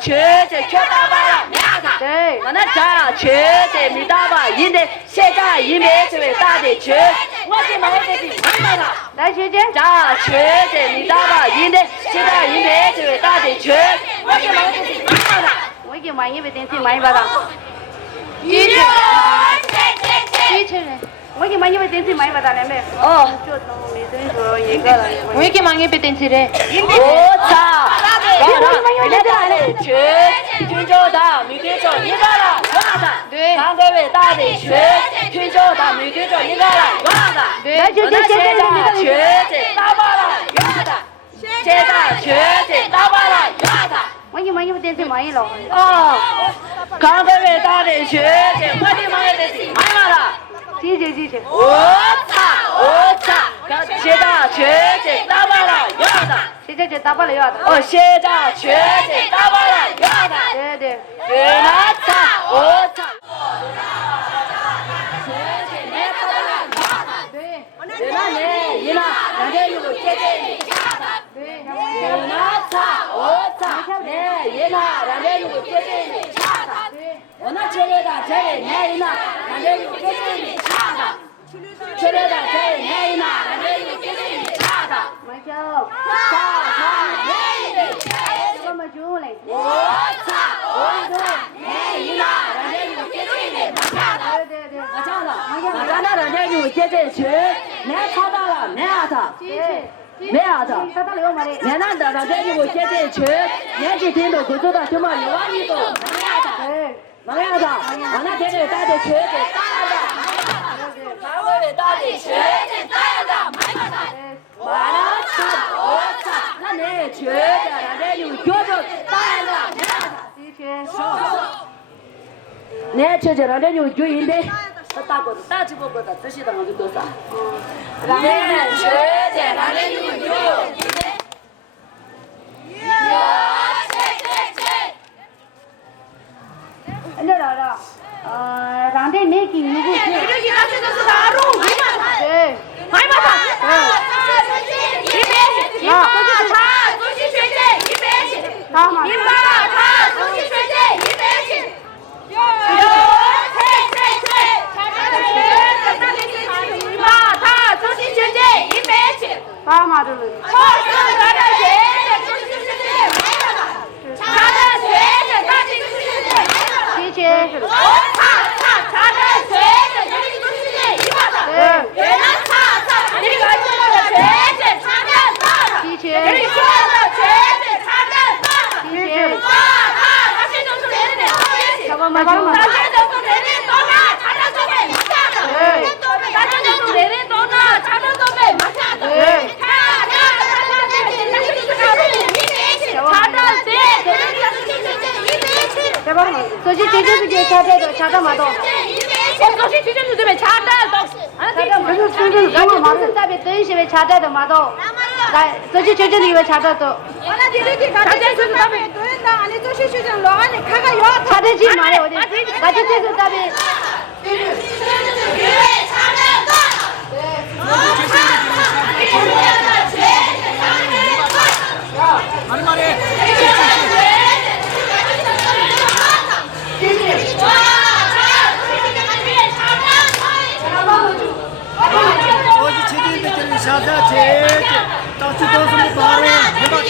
现在全大巴了，对。我那家绝对没打吧，因为现在因为这位大的绝，我就买的是买了。来姐姐，家绝对没打吧，因为现在因为这位大的绝，我就买的是买了。我已经买100点，买100了。一千人，我已经买100点，买100了，没？哦，就等没等说一个了。我已经买100点的。我操！原来大的绝，群众党每天做一个了，对。三个位大的绝，群众党每天做一个了，对。来姐姐，现在绝对打爆了，现在绝对打爆了，我已经买100点，买了。哦，三个位大的绝对，我的妈呀，这是买了。姐姐。我操！现在绝对打爆了，现在就打爆了要的。哦，现在绝对打爆了，对。我操！我操！对。那你赢了，人家有姐姐你下的。对。我操！我操！你赢了，人家有姐姐你下的。我那这里的这里你赢了，人家有姐姐你下的。这里的这里你赢了，人家有姐姐你下的。买酒。我们酒嘞。我操！你赢了，人家有姐姐你下的。对。我讲了，我讲那人家有姐姐去，你查到了没啊？他。没啊？他。查到了我们的。你那的人家有姐姐去，年纪轻的工作的什么6万一个，没啊？他。我那姐姐带的去给打了，他为打的去给打了，完了操！我操！那你去的人家有脚着打了，你去人家有脚印的。大直播不的，这些东西多少？人家学的，人家有有。那来了，让他没给你过去。这个现在这个是大肉，对，买吧他。好嘛。爸妈都是。谢谢。这些姐姐是给查的，查到嘛都。这些姐姐是这边查的都。查到嘛都，查到嘛都，这边等一些查的嘛都。来，这些姐姐里面查的都。完了，姐姐给查的就是他们对的，你这些学生老安你看看有查的紧嘛的，我的，那就这个这边。下载姐姐，到处都是你发的，你把它。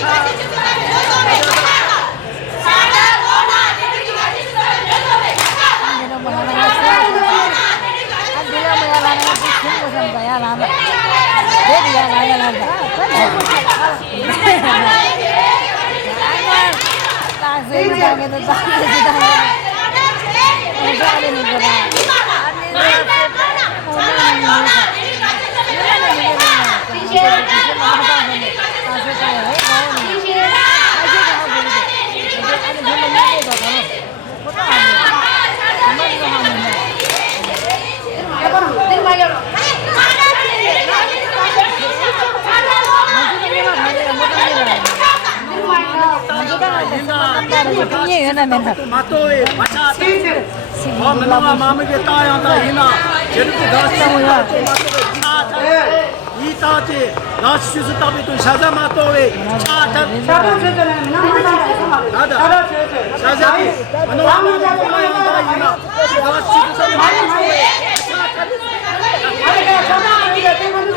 이따지 나시주스 따비도 샤자마토에 차탄 차단 제재는 나다 샤자비 아노와마 고마야마이나 나시주스 마토에 아니 전화하기가 때문에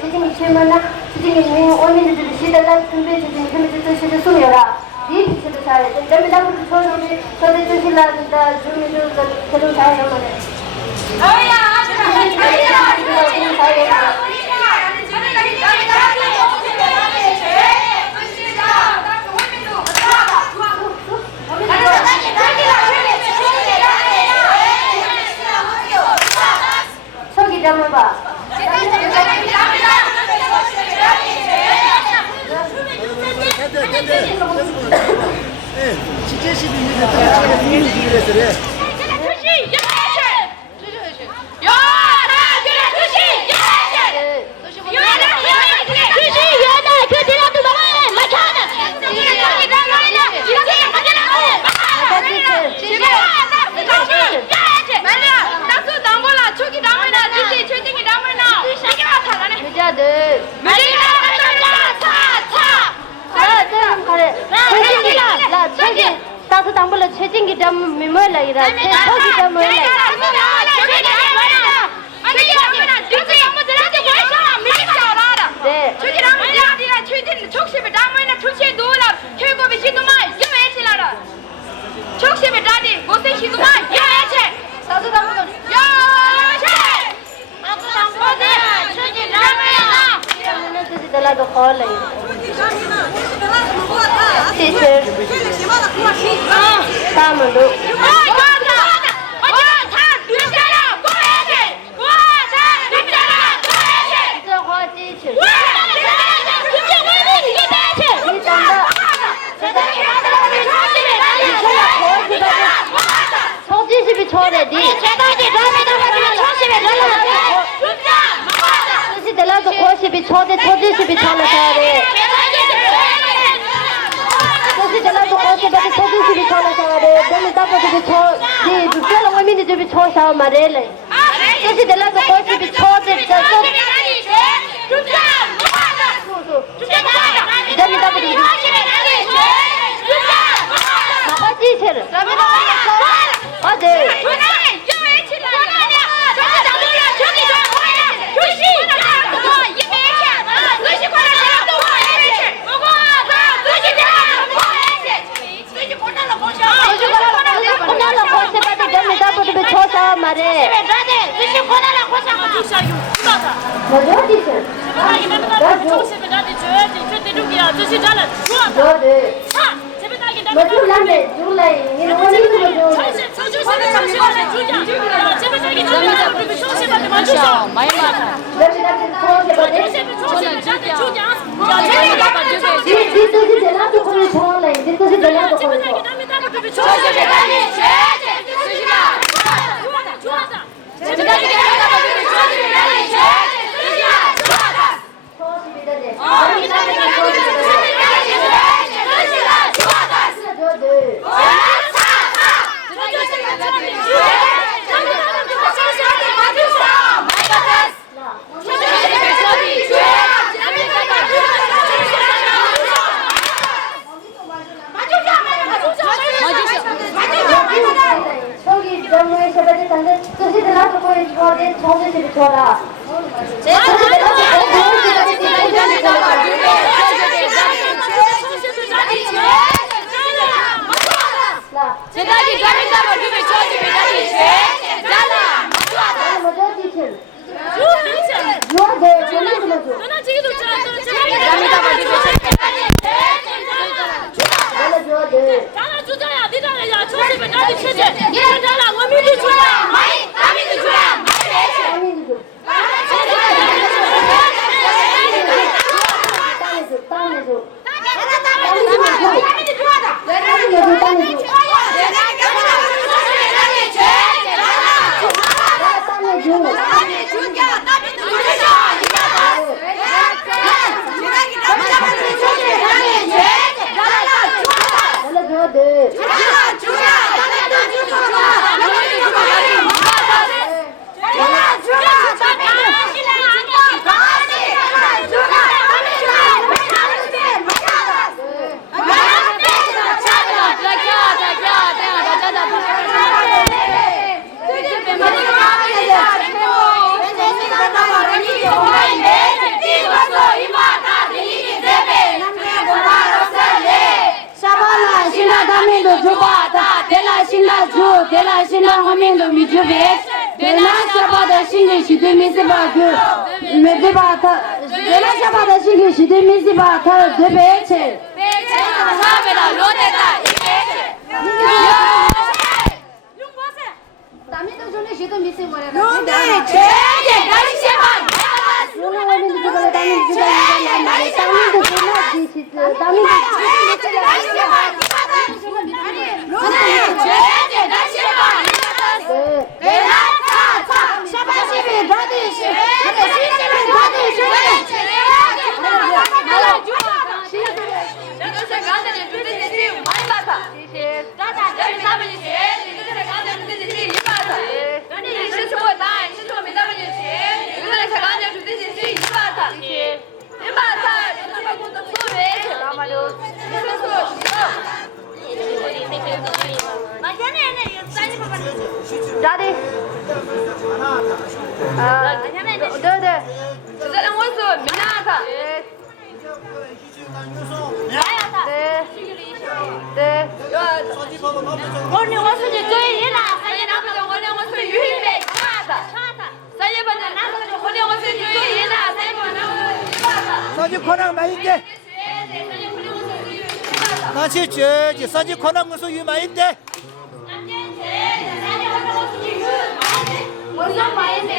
최진기 최민나 최진기 민 원민들 시달라 준비해 주신 금지 뜻을 숨겨라. 이 빛을 차례. 그다음에 나머지 저는 저들 신랑다 주민들 계속 다 해요. 저기 잠을 봐. 따서 당불로 최진기 점 미모라이라 최저기 점을 네. 서지십이 초래디 서지달라도 고십이 초대 서지십이 초래사래 서지달라도 고십이 서지십이 초래사래 너무 답답해 초네 주변 원민이 좀 초사 말해래 서지달라도 고십이 초대 너무 답답해 서지체를 어디 말해. 뭐지 어디서? 뭐지 난데 줄래 이런 거 있는 거他们都就把他得了新的主，得了新的我们都没准备。对那些把的心里是对没事把个，没对把他，对那些把的心里是对没事把他对白吃。他为了落在那一边去。咱们都说那些都没生过来了。兄弟，全体感谢吧。我们这个咱们这个来拿的，咱们都是那机器子，咱们这个感谢吧。兄弟，全体感谢吧。给他擦，下半身被抓的是，那个新身被抓的是。咋的？对对。这两我是没拿他。对。我是你最一啦，三爷拿不着，我是预备查他。三爷把那拿不着，我是最一啦，三爷把那사지 권한 많은데. 다시 저기 사지 권한 것도 유 많은데. 我说买一枚，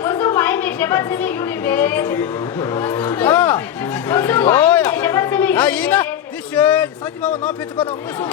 我说买一枚，先把这边有的买。 아. 我说买一枚，先把这边有 아 的 이나. 买。 디셔 사지 봐봐 나 페트 권한 것도.